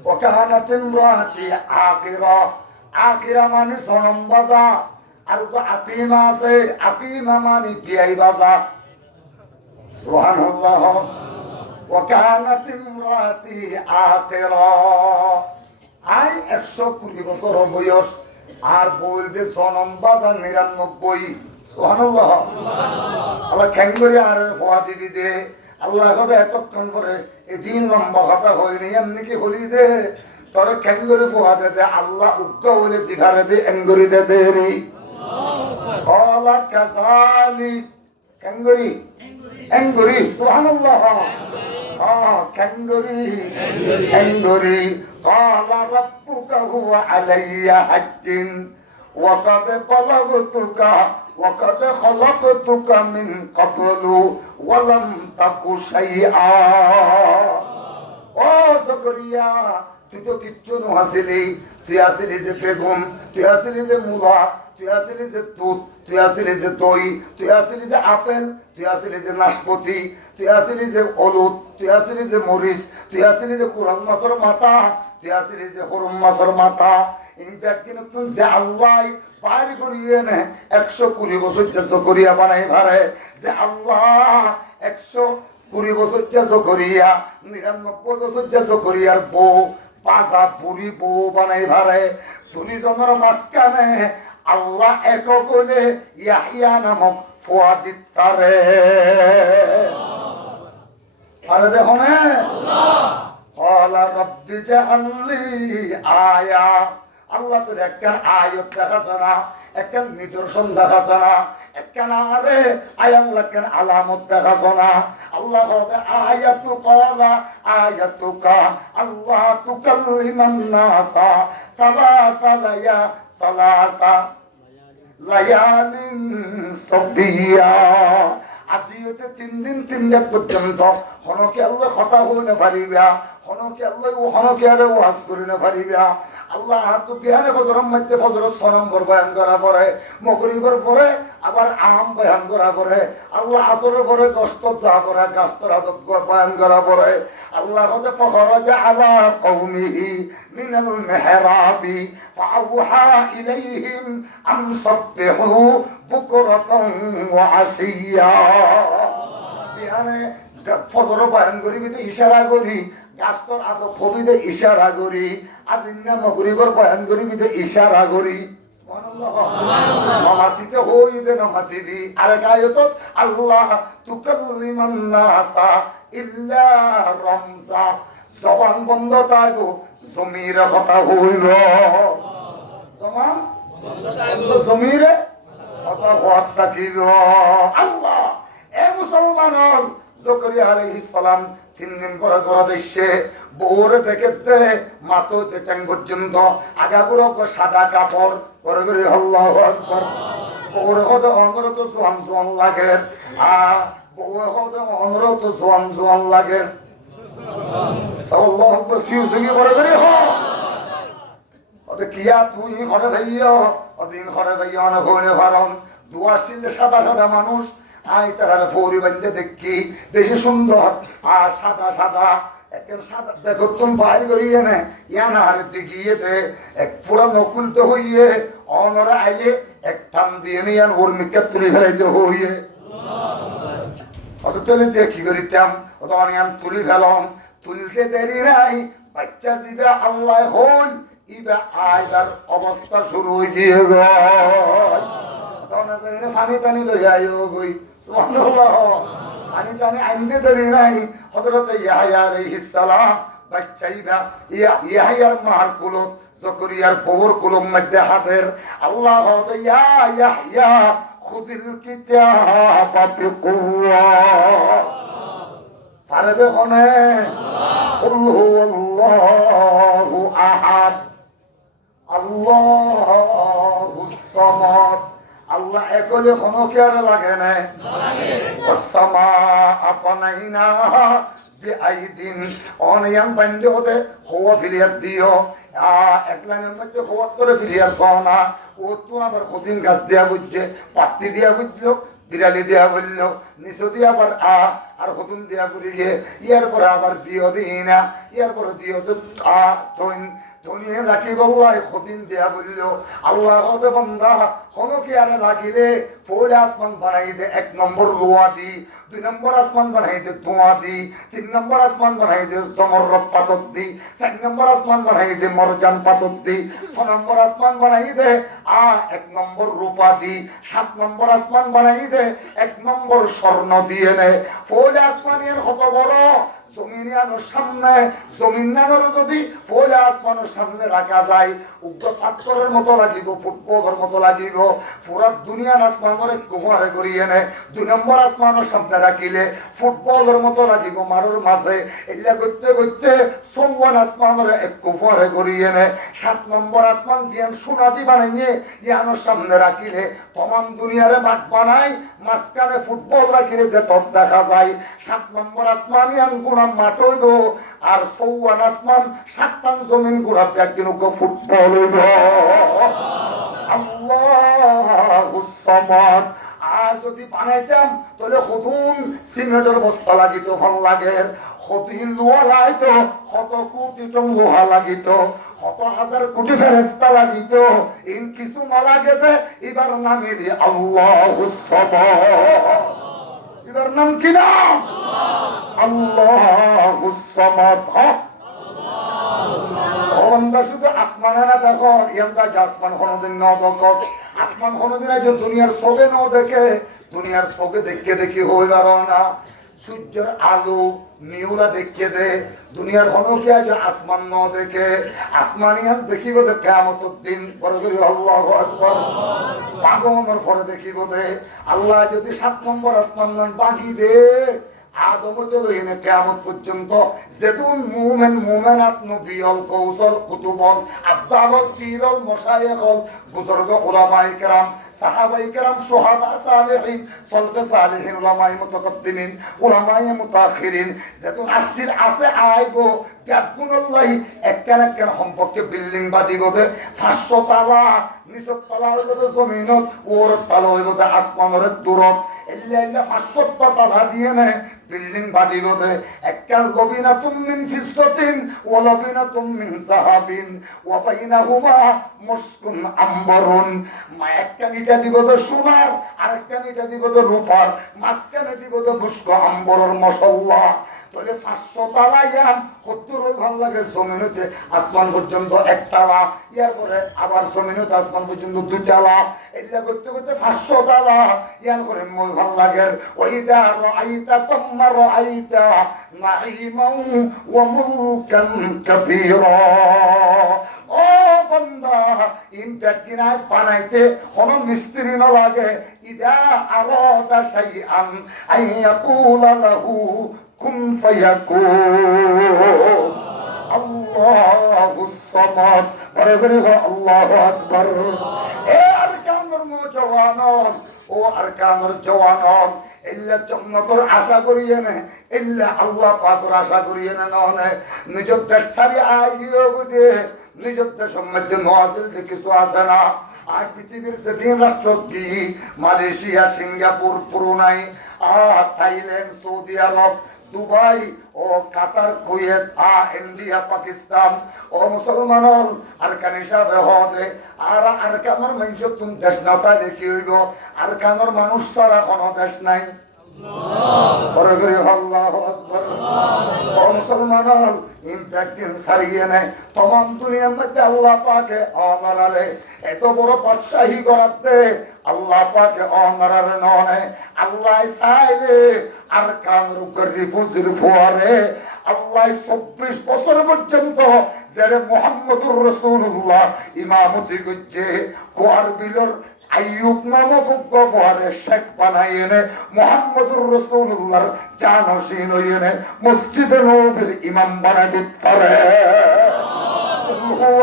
وكانت امرأتي عاقرة عاقرة মানে সনম বাজা আর তো আকিমা আছে আকিমা মানে বিয়াই বাজা সুবহানাল্লাহ وكانت امرأتي عاقرة আই 120 বছর বয়স আর বলতে সনম বাজা 99 সুবহানাল্লাহ আল্লাহ খেঙ্গরি আর ফোয়াদি দিতে আল্লাহ কথা এতক্ষণ করে এদিন লম্বা কথা হয়নি এমনি কি হলি দে তোর খেঙ্গরি ফোয়া দে আল্লাহ উগ্র হলে দিঘারে দে এঙ্গরি দে দেরি কলা কাসালি খেঙ্গরি এঙ্গরি সুবহানাল্লাহ খেঙ্গরি এঙ্গরি কলা রব্বুকা হুয়া আলাইয়া হাজ্জিন وقد بلغتك وقد خلقتك من قبل ولم تك شيئا ও জকরিয়া তুই তো কিচ্ছু নহাসিলি তুই আসিলি যে বেগম তুই আসিলি যে মুলা তুই আসিলি যে দুধ তুই আসিলি যে দই তুই আসিলি যে আপেল তুই আসিলি যে নাশপাতি তুই আসিলি যে হলুদ তুই আসিলি যে মরিচ তুই আসিলি যে কোরআন মাছের মাথা তুই আসিলি যে হরম মাছের মাথা ইনফ্যাক্ট যে আল্লাহ বাইরে করিয়ে নে 120 বছর যে জকরিয়া বানাই ভারে যে আল্লাহ 120 বছর যে জকরিয়া 99 বছর যে জকরিয়ার বউ পাঁচা বুড়ি বউ বানাই ভারে দুজনের মাঝখানে আল্লাহ একক বলে ইয়াহিয়া নামক ফুয়া দিতারে আরে দেখো না ক্বালা রাব্বি জাআলনি আয়া আল্লাহ তোর একটা আয়াত দেখাছ না একটা নিদর্শন দেখাছ না একটা আরে আল্লাহ কেন আলামত দেখাছ না আল্লাহ বলে আয়াতু ক্বালা আয়াতুকা আল্লাহ তুকাল্লিমান নাসা সালাতা লায়ালিন সাবিয়া আজিওতে 3 দিন 3 রাত পর্যন্ত হনকে আল্লাহ কথা হই না পারিবা হনকে আল্লাহ হনকে আরে ওয়াজ করি না পারিবা আল্লাহ তো বিহানে ফজরের মধ্যে ফজরের সনম বয়ান করা পরে মগরিবের পরে আবার আম বয়ান করা পরে আল্লাহ আসরের পরে কষ্ট যা পরে গাস্তর আদব বয়ান করা পরে আল্লাহ কতে ফখরাজা আলা কওমিহি মিনাল মিহরাবি ফাআওহা ইলাইহিম আন সাব্বিহু বুকরাতান ওয়া আশিয়া বিহানে ফজর বয়ান করিবিতে ইশারা করি গাস্তর আদব কবিতে ইশারা করি আজিনা মগরিবের বয়ান করিবিতে ইশারা করি নমাতিতে হইতে নমাতিবি আর গায়ত আল্লাহ তুকাল্লিমান নাসা ইল্লা রামজা জবান বন্ধ থাকো জমিরে কথা হইল জবান বন্ধ থাকো জমিরে কথা হওয়ার থাকিব আল্লাহ এ মুসলমান জকরিয়া আলাইহিস সালাম 3 দিন করে করে দিচ্ছে বউরে দেখতে মাথা ট্যাং পর্যন্ত আগাগুলো সাদা কাপড় করে করে আল্লাহু আকবার বউরে কত অঙ্গর তো সোয়ান সোয়ান লাগে বউরে কত অঙ্গর তো সোয়ান সোয়ান লাগে আল্লাহু আকবার ফিউজুগি করে করে ওতে কিয়া তুই ঘরে ভাইয়া ওদিন ঘরে ভাইয়া না ঘরে ভারম দুয়াশিল সাদা সাদা মানুষ আই তারা ফৌরি বান্ধে দেখি বেশি সুন্দর আর সাদা সাদা একের সাদা দেখো তুমি বাইর করিয়ে নে ইয়ানা হারে দেখিয়ে দে এক পুরা নকুল তো হইয়ে অনরা আইলে এক টান দিয়ে নিয়ে ওর মিকে তুলে ফেলাইতে হইয়ে অত তুলে দিয়ে কি করিতাম অত আমি তুলি ফেলাম তুলতে দেরি নাই বাচ্চা জিবা আল্লাহ হল ইবা আয়দার অবস্থা শুরু হয়ে গিয়ে গয় পানি টানি লই আয়ো গই সুবহানাল্লাহ পানি টানি আনতে দেরি নাই হযরত ইয়াহইয়া আলাইহিস সালাম বাচ্চা ইয়াহইয়ার মার কুলত জকরিয়ার বউর কুলম মধ্যে হাতের আল্লাহ হযরত ইয়াহইয়া খুদিল কিতাবা বিকুওয়া পারে দেখনে কুল হুয়াল্লাহু আহাদ আল্লাহুস সামাদ আল্লাহ একলে কোনো কি আর লাগে না লাগে ওয়াসমা আপনাইনা বিআইদিন অনিয়ান বন্ধ হতে হওয়া ফিরিয়াত দিও একলানের মধ্যে হওয়া করে ফিরিয়াত সোনা ও তো আবার কদিন গাছ দেয়া বুঝছে পাত্তি দিয়া বুঝলো বিড়ালি দেয়া বললো নিচু দিয়া আবার আর হতুন দিয়া করি গিয়ে ইয়ার পরে আবার দিও দিই না ইয়ার পরে দিও তো ধনিয়ে রাখি বল্লাই খতিন দিয়া বলল আল্লাহ হতে বন্ধা হনো কি আরে লাগিলে ফোর আসমান বানাই দে 1 নম্বর লোয়া দি 2 নম্বর আসমান বানাই দে ধোঁয়া দি 3 নম্বর আসমান বানাই দে সমররত পাতত দি 4 নম্বর আসমান বানাই দে মরজান পাতত দি 6 নম্বর আসমান বানাই দে 1 নম্বর রূপা দি 7 নম্বর আসমান বানাই দে 1 নম্বর স্বর্ণ দিয়ে নে ফোর আসমানের কত বড় জমিনের সামনে জমিনের যদি ফোলা আসমানের সামনে রাখা যায় উগ্র পাথরের মতো লাগিব ফুটবলের মতো লাগিব পুরা দুনিয়ার আসমানের কুমারে করিয়ে নে 2 নম্বর আসমানের সামনে রাখিলে ফুটবলের মতো লাগিব মারুর মাঝে এগুলা করতে করতে 54 আসমানের এক কুমারে করিয়ে নে 7 নম্বর আসমান যেন সোনা দি বানাইয়ে ইয়ানোর সামনে রাখিলে तमाम দুনিয়ারে মাঠ বানাই মাঝখানে ফুটবল রাখিলে যে তত দেখা যায় 7 নম্বর আসমানি আনগুণাম মাঠ হইব আর 54 আসমান 7 জমিন গুড়া একদিন ফুটবল হইব আল্লাহুস সামাদ আর যদি বানাইতাম তাহলে হতুন সিমেন্টের বস্তা লাগিত ভাল লাগে হতুন লোহা লাগাইত কত কোটি টন লোহা লাগিত কত হাজার কোটি ফেরেশতা লাগিত ইন কিছু না লাগেতে এবার নামের আল্লাহুস সামাদ এবার নাম কি নাম আল্লাহুস সামাদ আল্লাহ শুধু আসমানে না দেখো ইয়ান্দা আসমান কোনদিন না দেখো আসমান কোনদিন আছে দুনিয়ার চোখে না দেখে দুনিয়ার চোখে দেখে দেখি হয়ে গেল না সূর্যের আলো নিউলা দেখে দে দুনিয়ার কোনো কি আছে আসমান ন দেখে আসমানিয়ান দেখিব দে কিয়ামতের দিন পরে করি আল্লাহু আকবার পাগমর পরে দেখিব দে আল্লাহ যদি 7 নম্বর আসমান বাকি দে আদমতে লইনে কিয়ামত পর্যন্ত যেতুন মুমিনাত নবিয়ল কৌশল কুতুবল আব্দাল সিরল মশায়েখল বুজুর্গ উলামায়ে কেরাম সাহাবায়ে কেরাম শুহাদা সালেহিন সলতে সালেহিন উলামায়ে মুতাকদ্দিমিন উলামায়ে মুতাখিরিন যেতুন আসিল আছে আইবো বিয়াকুল্লাহি একখান একখান সম্পর্কে বিল্ডিং বাদিব দে 500 তালা নিচত তালা হইব জমিনত ওর তালা হইব আসমানের দূরত এল্লা 500 তালা দিয়ে নে বিল্ডিং বাদিব দে একখান লবিনাতুম মিন ফিসসাতিন ওয়া লবিনাতুম মিন যাহাবিন ওয়া বাইনাহুমা মুশকুন আমবারুন একখান ইটা দিব দে সোনার আর একখান ইটা দিব দে রূপার মাঝখানে দিব দে মুশক আম্বরের মশাল্লাহ তাহলে 500 তালা ইয়াম 70 ভালো লাগে জমিনতে আসমান পর্যন্ত 1 তালা ইয়ার পরে আবার জমিনতে আসমান পর্যন্ত 2 তালা এগুলা করতে করতে 500 তালা ইয়ার পরে মই ভালো লাগে ওইদা রাআইতা তাম্মা রাআইতা নাঈমান ওয়া মুলকান কাবীরা ও বান্দা ইমপ্যাক্ট কিনা বানাইতে কোন মিস্ত্রি না লাগে ইদা আরাদা শাইআন আইয়াকুলা লাহু কুন ফায়াকুন আল্লাহুস সামাদ আল্লাহু আকবার এ আরকানুর মুজাওয়ানাত ও আরকানুর জওয়ানাত ইল্লা জান্নাতুর আশা করিয়ে না ইল্লা আল্লাহ পাকের আশা করিয়ে না নয় নিজের দেশ সারি আইও বুঝে নিজের দেশের মধ্যে নওয়াজিল যে কিছু আছে না আর পৃথিবীর যে 3 রাষ্ট্র কি Malaysia Singapore Brunei Thailand Saudi Arab Dubai ও কাতার কুয়েত ইন্ডিয়া পাকিস্তান ও মুসলমান আরকান হিসাবে হতে আর আরকানের মানুষ তুমি দেশ নাতা দেখি হইব আরকানের মানুষ ছাড়া কোনো দেশ নাই আল্লাহু আকবার মুসলমান ইম্প্যাক্টিং ছাড়িয়ে নেয় তমাম দুনিয়ার মধ্যে আল্লাহ পাকে অনারারে এত বড় বাদশাহী করাতে আল্লাহ পাকে অনারারে নয় আল্লাহ চাইলে আর কামরু করি ফুজির ফুয়ারে আল্লাহ 24 বছর পর্যন্ত যারা মুহাম্মদুর রাসূলুল্লাহ ইমামতি করছে কোয়ার বিলর আইয়ুব নামক গফারে শেখ বানাইনে মুহাম্মদুর রাসূলুল্লাহর জানশীন হইনে মসজিদে নববীর ইমাম বানাই দিতে পারে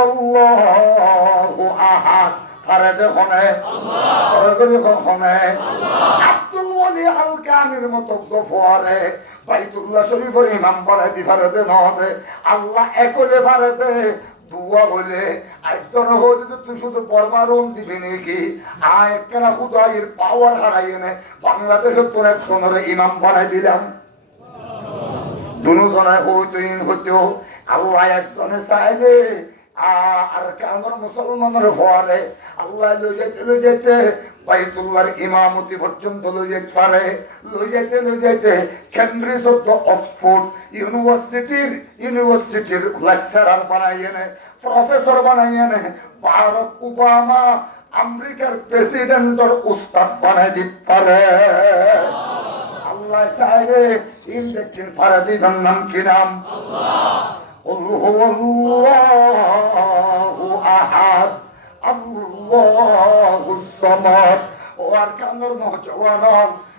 আল্লাহু আহাদ পারে দেখনে আব্দুল ওয়ালি আল কানির মতো গফারে বাইতুল্লাহ শরীফের ইমাম বানাই দিতে পারে নবে আল্লাহ একলে পারে দে দুয়া বলে একজন হয়ে তুই শুধু পরমারুম দিবি নাকি একখানা খুদাইয়ের পাওয়ার হারাইয়ে নে বাংলাদেশের তোর একজনের ইমাম বানাই দিলাম দুজনে হইতো হইতেও আল্লাহ একজনে চাইলে আর কামর মুসলমানের হওয়ারে আল্লাহ লই যেতে বাইতুল্লাহর ইমামতি পর্যন্ত লই যেতে পারে লই যেতে কেমব্রিজ অক্সফোর্ড ইউনিভার্সিটির লেকচারার বানাইয়ে নে প্রফেসর বানাইয়ে নে বারাক ওবামা আমেরিকার প্রেসিডেন্টের উস্তাদ বানাই দিতে পারে আল্লাহ চাইলে ইনজেকশন ফারা দিবেন নাম কি নাম قل هو الله أحد الله الصمد وأركانر نهجوانا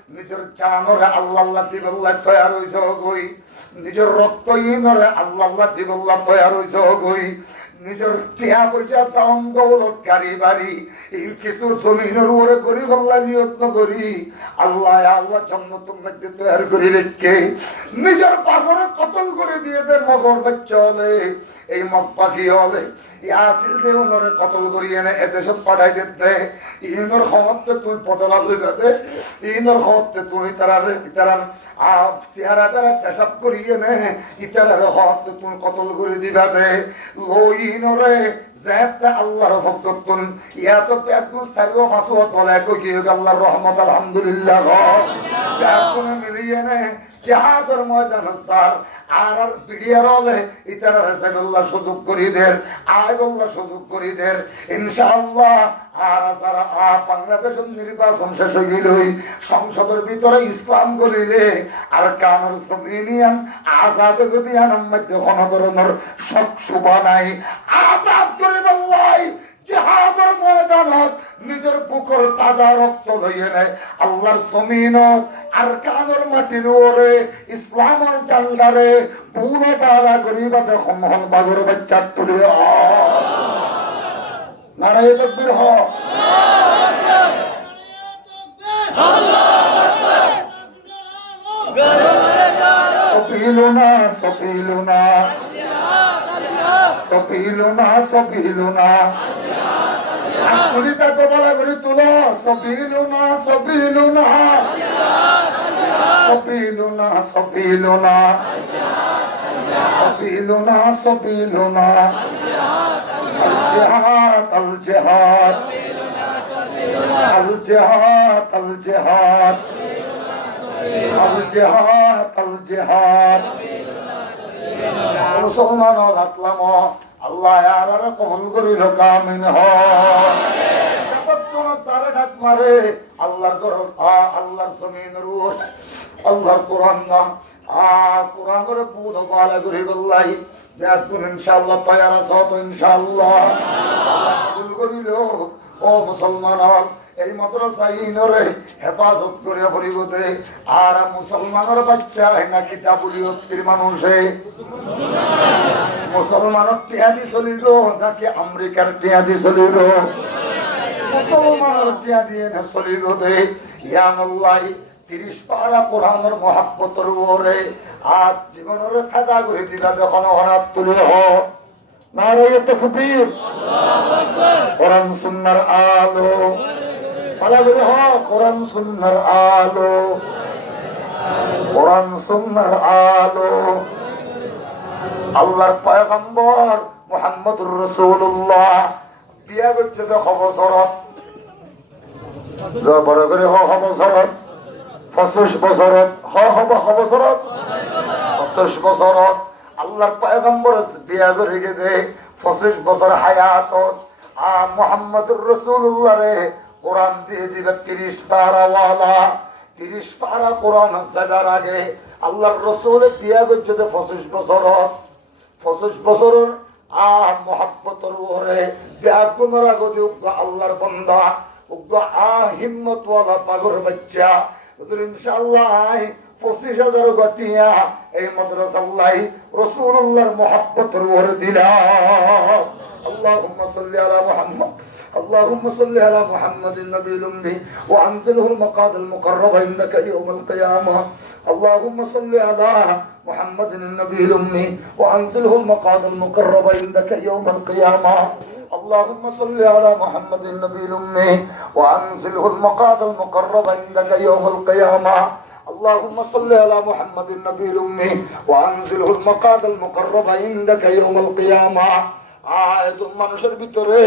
নিজের জানরে আল্লাহ আল্লাহ দিবল্লাহ তৈয়ার হইছে গই নিজের রক্তহীনরে আল্লাহ আল্লাহ দিবল্লাহ তৈয়ার হইছে গই নিজের টিয়া পয়সা দাম দৌলতকারী বাড়ি এই কিছু জমিনের উপরে গরিব আল্লাহ নিয়ত করি আল্লাহ আল্লাহ জান্নাতুল মধ্যে তৈয়ার করে রেখে নিজের পাগরে কতল করে দিয়ে দে মগর বাচ্চা হলে এই মগ পাখি হলে আসিল দেওয়ারে কতল করি এনে এদেশত পাঠাই দিতে ইন্দর ক্ষমতে তুমি পতলা লইবা দে ইন্দর ক্ষমতে তুমি তারার চেহারা তারা পেশাব করিয়ে নে ইতারার ক্ষমতে তুমি কতল করে দিবা দে লইনরে যেতে আল্লাহর ভক্ততুন ইয়া তো একদম সাইও ফাসো তলে কো কি আল্লাহর রহমত আলহামদুলিল্লাহ কোন মিলিয়ে নে জিহাদের ময়দান সার আর বিডিয়ারলে ইতারা রাসূলুল্লাহ সুযোগ করি দের আল্লাহ সুযোগ করি দের ইনশাআল্লাহ আর যারা বাংলাদেশের নির্বাচন শেষ হয়ে গেলই সংসদের ভিতরে ইসলাম করিলে আর কামর জমিনিয়ান আজাদ গদিয়ান মধ্যে কোন ধরনের শক শুভা নাই আজাদ করে বললাই জিহাদের ময়দানত নিজের বুকের তাজা রক্ত লইয়ে নেয় আল্লাহর জমিনত আর কানের মাটির ওরে ইসলামের জান্ডারে পুরো বালা গরিবাতে সম্মান বাগর বাচ্চা তুলে নারায়ে তাকবীর হ সফিলুনা সফিলুনা সফিলুনা সফিলুনা আসলিটা তো বলা করে তুলো সফিলুনা সফিলুনা সফিলুনা সফিলুনা সফিলুনা সফিলুনা আল জিহাদ আল জিহাদ আল জিহাদ আল জিহাদ আল জিহাদ মুসলমান রাখলাম আল্লাহ আর কবুল করিল কামিন সারে ডাক মারে আল্লাহর আল্লাহর জমিনের আল্লাহর কোরআন না কোরআন করে পুরো বালা করে বললাই দেখুন ইনশাআল্লাহ তৈয়ার আছে ইনশাআল্লাহ কবুল করিল ও মুসলমান এই মাদ্রাসাইনরে হেফাজত করে পরিবতে আর মুসলমানের বাচ্চা নাকি ডাবুলিয়তির মানুষে মুসলমানের টিয়াদি চলিল নাকি আমেরিকার টিয়াদি চলিল মুসলমানের টিয়াদি এনে চলিল দে ইয়ানুল্লাহ 30 পারা কোরআনের মহাব্বতের ওরে আর জীবনের ফায়দা করে দিলা যখন হরাত তুলে হ নারায়ে তাকবীর আল্লাহু আকবার কোরআন সুন্নাহর আলো পালা করে হ কোরআন সুন্নাহর আলো কোরআন সুন্নাহর আলো আল্লাহর পয়গম্বর মুহাম্মদুর রাসূলুল্লাহ বিয়া করতে তো খবরত বড় করে হ খবরত 25 বছরত হ খবরত 25 বছরত আল্লাহর পয়গম্বর বিয়া করে গেছে 25 বছর হায়াত মুহাম্মদুর রাসূলুল্লাহ রে কোরআন দিয়ে দিবে 30 পারা ওয়ালা 30 পারা কোরআন সাজার আগে আল্লাহর রাসূল বিয়া করছে 25 বছর 25 বছর মোহাব্বতর ওরে বিয়া কোনরা গদি আল্লাহর বান্দা উগ্র হিম্মতওয়ালা পাগর বাচ্চা হুজুর ইনশাআল্লাহ 25,000 গটিয়া এই মাদ্রাসাল্লাহ রাসূলুল্লাহর মোহাব্বতের ওরে দিলাম اللهم صل على محمد اللهم صل على محمد النبي الأمي وأنزله المقعد المقرب عندك يوم القيامة اللهم صل على محمد النبي الأمي وأنزله المقعد المقرب عندك يوم القيامة اللهم صل على محمد النبي الأمي وأنزله المقعد المقرب عندك يوم القيامة اللهم صل على محمد النبي الأمي وأنزله المقعد المقرب عندك يوم القيامة মানুষের ভিতরে